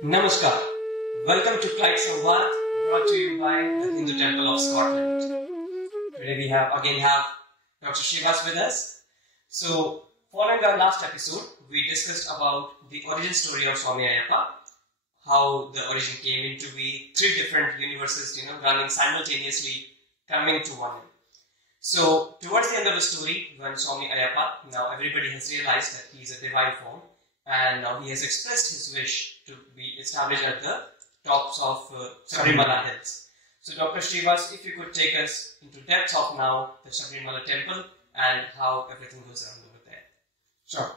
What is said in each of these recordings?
Namaskar. Welcome to Clyde Samvada, brought to you by the Hindu Temple of Scotland. Today we have Dr. Sreevas with us. So, following our last episode, we discussed about the origin story of Swami Ayyappa, how the origin came into be, three different universes, running simultaneously, coming to one end. So, towards the end of the story, when Swami Ayyappa, now everybody has realized that he is a divine form, and now he has expressed his wish to be established at the tops of Sabarimala hills. So, Dr. Sreevas, if you could take us into depths of now the Sabarimala temple and how everything goes around over there. Sure.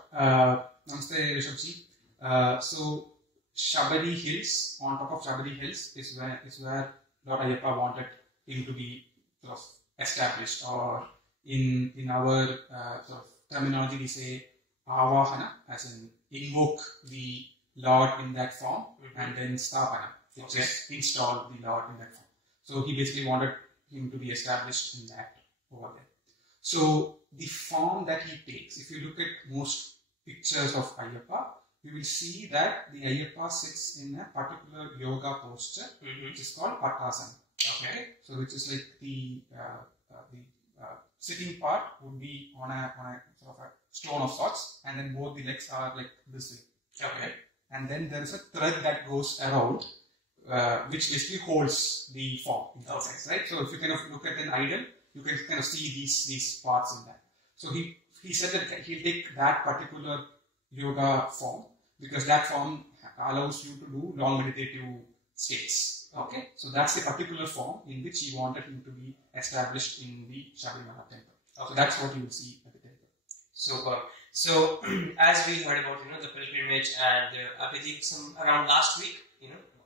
Namaste, Rishabh. So, Sabari Hills, on top of Sabari Hills, is where Lord Ayyappa wanted him to be sort of established, or in our sort of terminology, we say avahana, as in invoke the Lord in that form, and then stapana, which is install the Lord in that form. So he basically wanted him to be established in that over there. So the form that he takes, if you look at most pictures of Ayyappa, you will see that the Ayyappa sits in a particular yoga posture, which is called Pattasana. Okay, so which is like the sitting part would be on a sort of a stone of sorts, and then both the legs are like this way. Okay, and then there is a thread that goes around, which basically holds the form in that sense, right? So if you kind of look at an idol, you can kind of see these parts in that. So he said that he'll take that particular yoga form because that form allows you to do long meditative states. Okay, so that's the particular form in which he wanted him to be established in the Sabarimala temple. Okay. So that's what you will see at the temple. Super. So as we heard about the pilgrimage, and I believe around last week,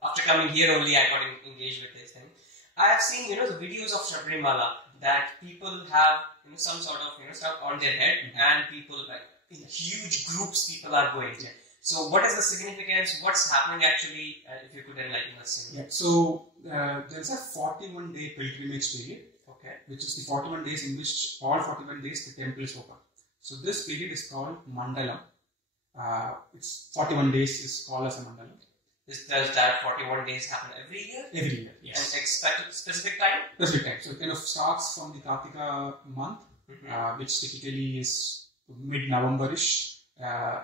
after coming here only I got engaged with this thing. I have seen the videos of Sabarimala that people have some sort of stuff on their head, and people like in huge groups people are going. Yeah. So what is the significance? What's happening actually? If you could enlighten us. Yeah. So there's a 41-day pilgrimage period. Okay. Which is the 41 days in which all 41 days the temple is open. So this period is called Mandalam. It's 41 days is called as a Mandalam. Does that 41 days happen every year? Every year, yes. And expected specific time? Specific time. So it kind of starts from the Kartika month, which typically is mid-November-ish.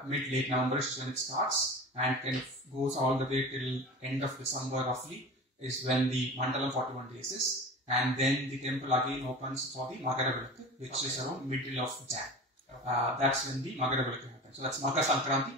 Mid-late November is when it starts, and kind of goes all the way till end of December roughly is when the Mandalam 41 days is, and then the temple again opens for the Magara Velakku, which is around middle of Jan. That's when the Magara Velakku happens. So that's Makara Sankranti.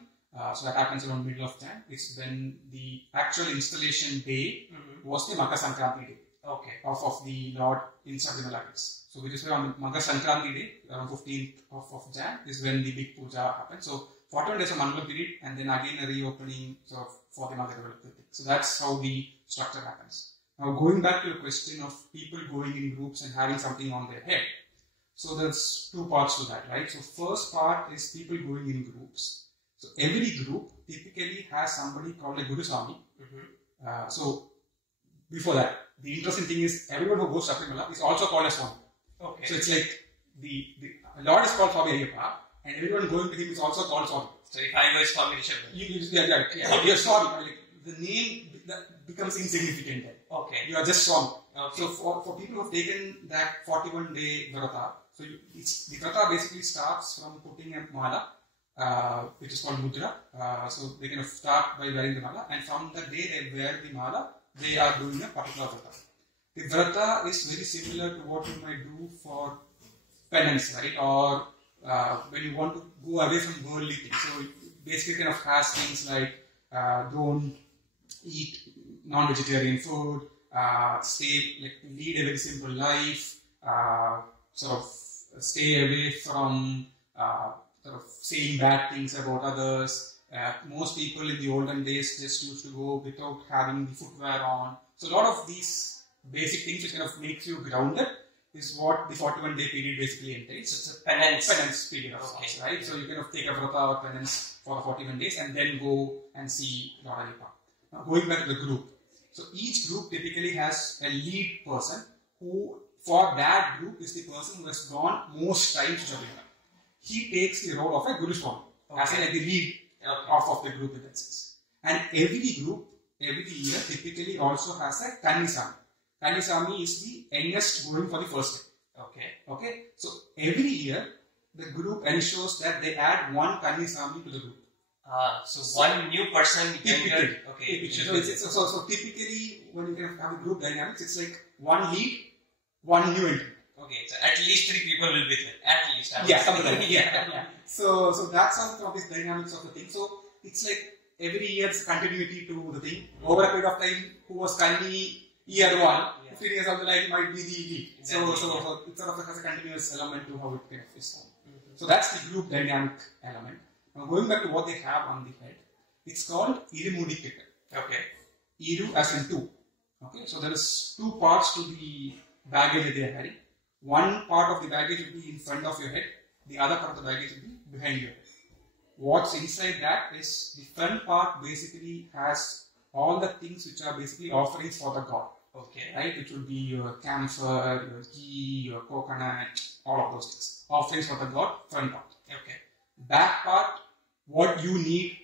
So that happens around middle of Jan. It's when the actual installation day was the Makara Sankranti day. Okay. Of the Lord in Sabarimala Hills. So which is on Makara Sankranti day, around 15th of Jan, is when the big puja happens. So 41 days of Mandala period, and then again a reopening sort of for the Magara Velakku. So that's how the structure happens. Now going back to the question of people going in groups and having something on their head. So there's two parts to that, right? So first part is people going in groups. So every group typically has somebody called a Guru Swami. So before that, the interesting thing is everyone who goes to Sabarimala is also called as Swami. Okay. So it's like the Lord is called Swami Ayyappa, and everyone going to him is also called Swami. So if I go as Swami Rishab, you're Swami. Like, the name that becomes insignificant then. Okay. You are just Swami. Okay. So for people who have taken that 41-day Vrata, so the Vrata basically starts from putting a mala, which is called mudra. So they kind of start by wearing the mala, and from the day they wear the mala, they are doing a particular Vrata. The Vrata is very similar to what you might do for penance, right? Or when you want to go away from worldly things. So it basically kind of has things like don't eat non-vegetarian food, lead a very simple life, sort of stay away from sort of saying bad things about others. Most people in the olden days just used to go without having the footwear on. So a lot of these basic things which kind of makes you grounded is what the 41-day period basically entails. So it's a penance period of sorts, right? So you kind of take a vrata or penance for 41 days and then go and see Lord Ayyappa. Now going back to the group. So each group typically has a lead person who, for that group, is the person who has gone most times to Sabarimala. He takes the role of a Guru Swami, as in like the lead of the group in that sense. And every group, every year, typically also has a Kannisami. Kannisami is the youngest going for the first time. Okay. So every year, the group ensures that they add one Kannisami to the group. So one new person typically. Okay. So typically, when you can have a group dynamics, it's like one lead, one new entrant. Okay, so at least 3 people will be there. At least. Something like that. Yeah. So that's some of the dynamics of the thing. So it's like every year it's continuity to the thing. Over a period of time, who was Kanni year 1, 15 years down the line might be the lead. So it sort of has a continuous element to how it kind of is. So that's the group dynamic element. Now going back to what they have on the head, it's called Irumudiketta. Okay. Iru as in 2. Okay, so there is 2 parts to the baggage that they are carrying. One part of the baggage will be in front of your head, the other part of the baggage will be behind your head. What's inside that is the front part basically has all the things which are basically offerings for the god. Okay. Right? It will be your camphor, your ghee, your coconut, all of those things. Offerings for the god, front part. Okay. Back part, what you need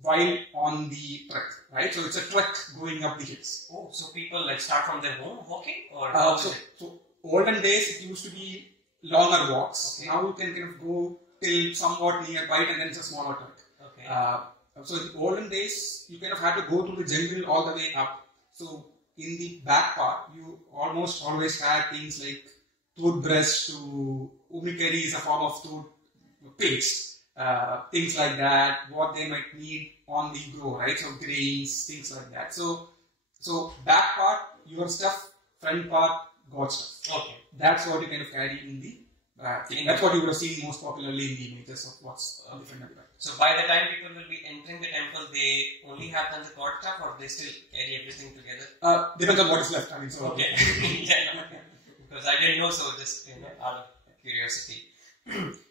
while on the trek, right? So it's a trek going up the hills. Oh, so people like start from their home walking, or so olden days it used to be longer walks. Okay. Now you can kind of go till somewhat nearby and then it's a smaller trek. Okay. So in the olden days you kind of had to go through the jungle all the way up. So in the back part you almost always had things like toothbrush to umikari is a form of paste. Things like that, what they might need on the go, right? So grains, things like that. So back part, your stuff, front part, God stuff. Okay. That's what you kind of carry in the thing. That's what you would have seen most popularly in the images of what's different about it. So by the time people will be entering the temple, they only have done the God stuff, or they still carry everything together? Depends on what is left. I mean, so okay. Because I didn't know, so just out of curiosity.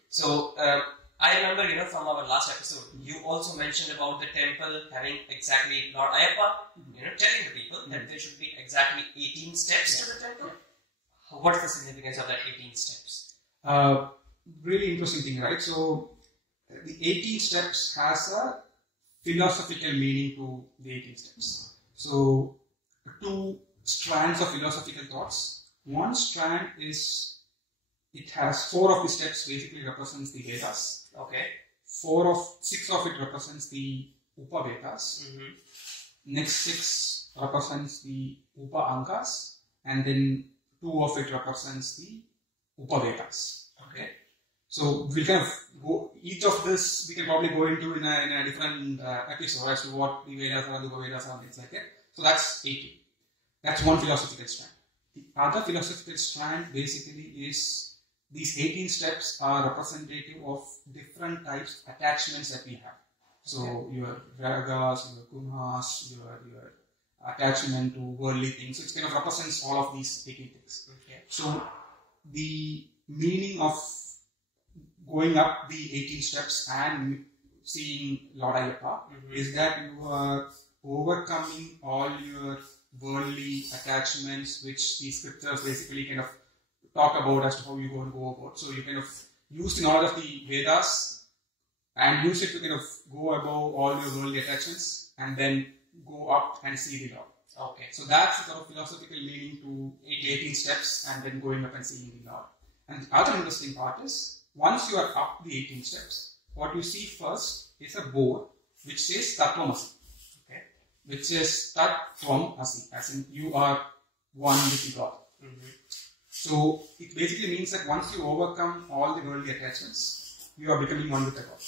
So I remember, from our last episode, you also mentioned about the temple having exactly Lord Ayyappa, telling the people that there should be exactly 18 steps to the temple. What's the significance of that 18 steps? Really interesting thing, right? So the 18 steps has a philosophical meaning to the 18 steps. So 2 strands of philosophical thoughts. One strand is, it has 4 of the steps basically represents the Vedas. Okay. 6 of it represents the Upavedas. Next 6 represents the Upa-Angas. And then 2 of it represents the Upavedas. Okay. So we kind of go, each of this we can probably go into in a different episode as to what the Vedas are, the Upavedas are, things like that. So that's 18. That's one philosophical strand. The other philosophical strand basically is these 18 steps are representative of different types of attachments that we have. So your ragas, your gunas, your attachment to worldly things. So it kind of represents all of these 18 things. Okay. So the meaning of going up the 18 steps and seeing Lord Ayyappa is that you are overcoming all your worldly attachments, which the scriptures basically kind of talk about as to how you go and go about. So you kind of use the knowledge of the Vedas and use it to kind of go above all your worldly attachments and then go up and see the Lord. Okay. So that's the sort of philosophical meaning to 18 steps and then going up and seeing the Lord. And the other interesting part is, once you are up the 18 steps, what you see first is a board which says Tattvamasi. Okay. Which is Tat from Asi, as in you are one with the God. So it basically means that once you overcome all the worldly attachments, you are becoming one with the God.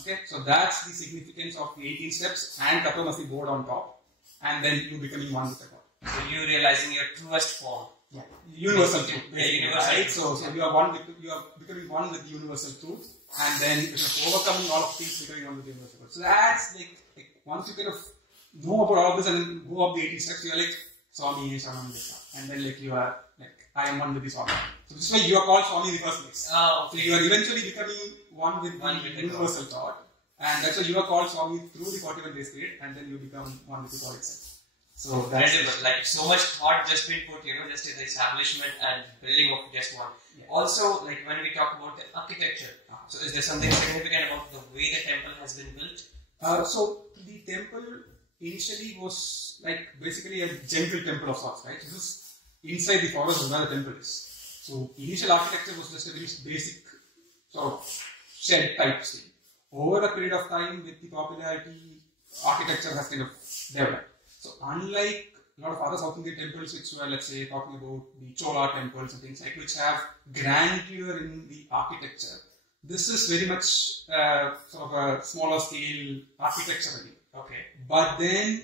Okay. So that's the significance of the 18 steps and Tattvamasi board on top, and then you becoming one with the God. So you realizing your truest form. Yeah. Universal truth. Universal right? truth. So you are becoming one with the universal truth, and then overcoming all of things, becoming one with the universal truth. So that's like once you kind of know about all of this and then go up the 18 steps, you are like Swami, Shaman, and then like you are like I am one with the Swami. So this is why you are called Swami in the first place. Oh, okay. So you are eventually becoming one with the universal thought, and that's why you are called Swami through the 41 days period, and then you become one with the God itself. So that's like so much thought just been put, just in the establishment and building of just one. Yeah. Also, like when we talk about the architecture, so is there something significant about the way the temple has been built? So the temple initially was like basically a jungle temple of sorts, right? This is inside the forest where the temple is. So initial architecture was just a very basic sort of shed type thing. Over a period of time, with the popularity, architecture has kind of developed. So unlike a lot of other South Indian temples, which were, let's say, talking about the Chola temples and things like, which have grandeur in the architecture, this is very much sort of a smaller scale architecture. Okay. But then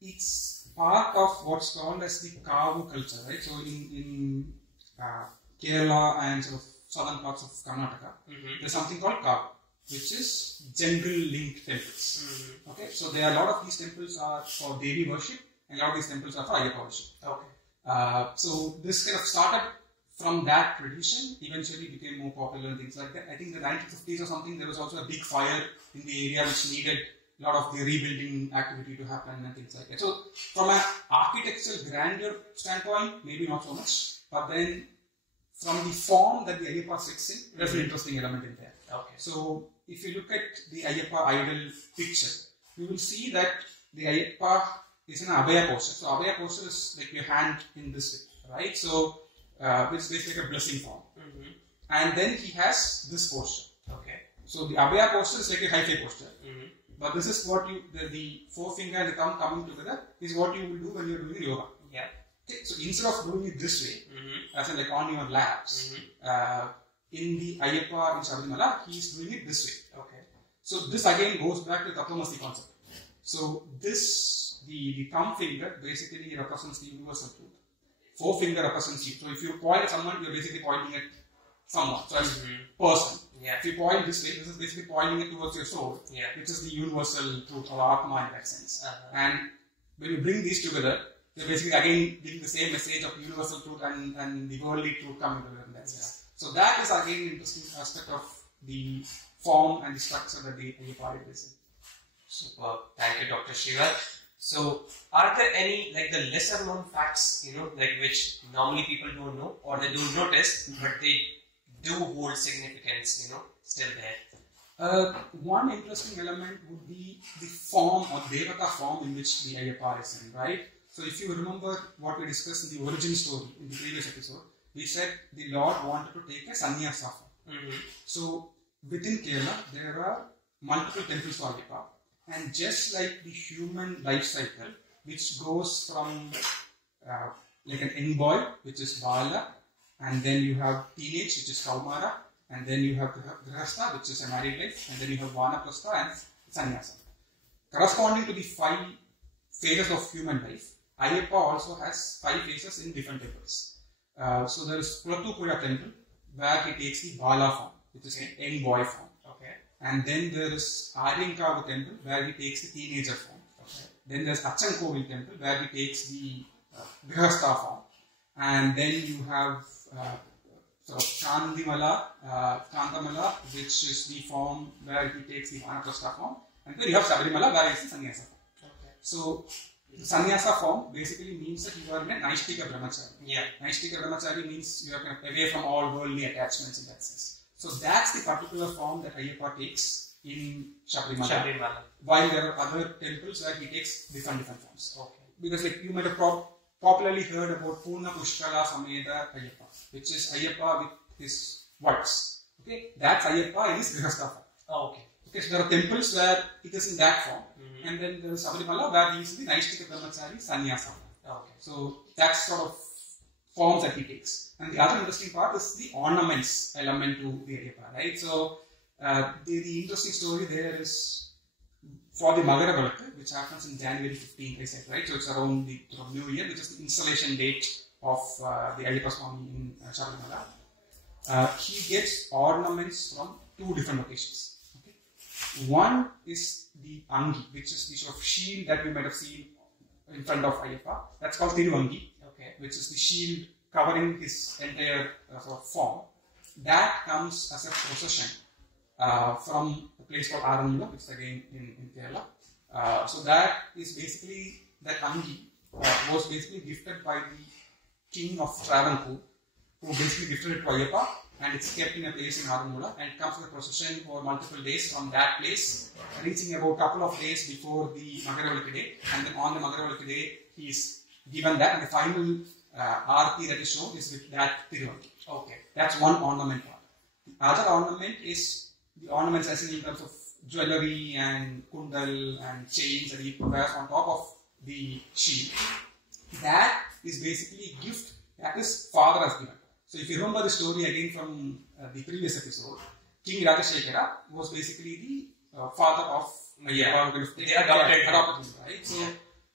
it's part of what's called as the Kavu culture, right? So in Kerala and sort of southern parts of Karnataka, there's something called Kavu, which is jungle-linked temples. Okay, so there are a lot of these temples are for Devi worship, and a lot of these temples are for ayyappa worship. Okay. So this kind of started from that tradition, eventually became more popular and things like that. I think in the 1950s or something, there was also a big fire in the area which needed a lot of the rebuilding activity to happen and things like that. So from an architectural grandeur standpoint, maybe not so much, but then from the form that the ayyappa sits in, there's an interesting element in there. Okay. So if you look at the ayyappa idol picture, you will see that the ayyappa is in an abhaya posture. So abhaya posture is like your hand in this way, right? So it's basically like a blessing form. And then he has this posture. Okay. So the abhaya posture is like a high-fi posture. But this is what you, the forefinger and the thumb coming together is what you will do when you're doing yoga. Yeah. Okay, so instead of doing it this way, as in like on your laps, in the ayyappa in Sabarimala, he is doing it this way. Okay. So this again goes back to the Tattvamasi concept. So this, the thumb finger basically represents the universal truth. Forefinger represents you. So if you point at someone, you're basically pointing at someone. So as person. Yeah. If you point this way, this is basically pointing it towards your soul, which is the universal truth or atma in that sense. And when you bring these together, you're basically again giving the same message of universal truth and the worldly truth coming together in that sense. So that is again an interesting aspect of the form and the structure that the ayyappa is in. Super. Thank you, Dr. Shiva. So, are there any like the lesser known facts, like which normally people don't know or they don't notice, but they do hold significance, still there? One interesting element would be the form or devata form in which the ayyappa is in, right? So, if you remember what we discussed in the origin story in the previous episode, we said the Lord wanted to take a sannyasa form. So, within Kerala, there are multiple temples for ayyappa. And just like the human life cycle, which goes from like an young boy, which is Bala, and then you have teenage, which is Kaumara, and then you have Grihastha, which is a married life, and then you have Vanaprastha and Sannyasa. Corresponding to the 5 phases of human life, ayyappa also has 5 phases in different temples. So there is Kulatupura temple, where he takes the Bala form, which is a young boy form. And then there is Aryankavu temple, where he takes the teenager form. Then there's Achankovil temple, where he takes the Grihastha form. And then you have sort of Chantamala, which is the form where he takes the Vanaprastha form. And then you have Sabarimala, where he is the Sannyasa form. So, the Sannyasa form basically means that you are in a Naishtika Brahmachari. Naishtika Brahmachari means you are kind of away from all worldly attachments in that sense. So that's the particular form that ayyappa takes in Sabarimala. While there are other temples where he takes different forms. Because like you might have popularly heard about Purna Pushkala Sameda ayyappa, which is ayyappa with his wives. Okay, that's ayyappa in his Grihastha form. Okay, so there are temples where it is in that form, and then there is Sabarimala where he is in the Naishtika Brahmachari Sannyasa form. So that's sort of forms that he takes. And the other interesting part is the ornaments element to the ayyappa, right? So, the interesting story there is for the Magara Valakku, which happens in January 15th, I said, right? So, it's around the New Year, which is the installation date of the Ayyappa Swami in Sabarimala. He gets ornaments from 2 different locations. Okay? One is the Angi, which is the sort of shield that we might have seen in front of ayyappa. That's called Thiruvangi, which is the shield covering his entire sort of form. That comes as a procession from a place called Aranmula, which is again in Kerala. So that is basically, that Angi was basically gifted by the king of Travancore, who basically gifted it to ayyappa and it's kept in a place in Arunmula and comes in a procession for multiple days from that place, reaching about a couple of days before the Magaravalakku day, and then on the Magaravalakku day he is given that, and the final Aarti that is shown is with that Thiruvalli. Okay. That's one ornament part. The other ornament is the ornaments as in terms of jewellery and kundal and chains that he wears on top of the shield. That is basically gift that his father has given. So if you remember the story again from the previous episode, King Rajashekara was basically the father of ayyappa. They adopted him, right?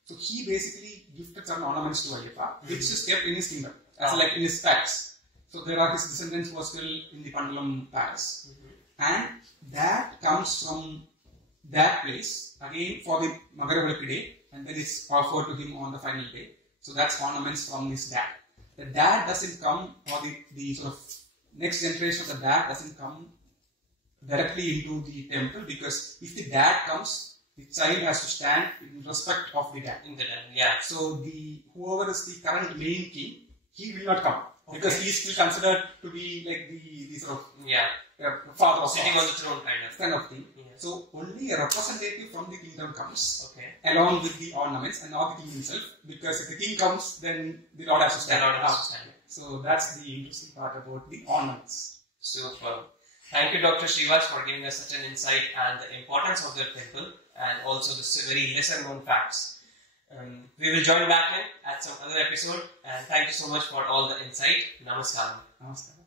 So he basically gifted some ornaments to ayyappa, which is kept in his kingdom, as like in his palace. So there are his descendants who are still in the Pandalam palace. And that comes from that place, again for the Magaravalakku day, and then it's offered to him on the final day. So that's ornaments from his dad. The dad doesn't come, or the sort of next generation of the dad doesn't come directly into the temple, because if the dad comes, the child has to stand in respect of the dad. In the dad, yeah. So whoever is the current main king, he will not come. Because he is still considered to be like the sort of father of sitting on the throne kind of thing. Yeah. So only a representative from the kingdom comes, okay, along with the ornaments, and not the king himself. Because if the king comes, then the Lord has to stand. So that's the interesting part about the ornaments. Super. Thank you, Dr. Sreevas, for giving us such an insight and the importance of the temple, and also the very lesser known facts. We will join back in at some other episode, and thank you so much for all the insight. Namaskaram. Namaskaram.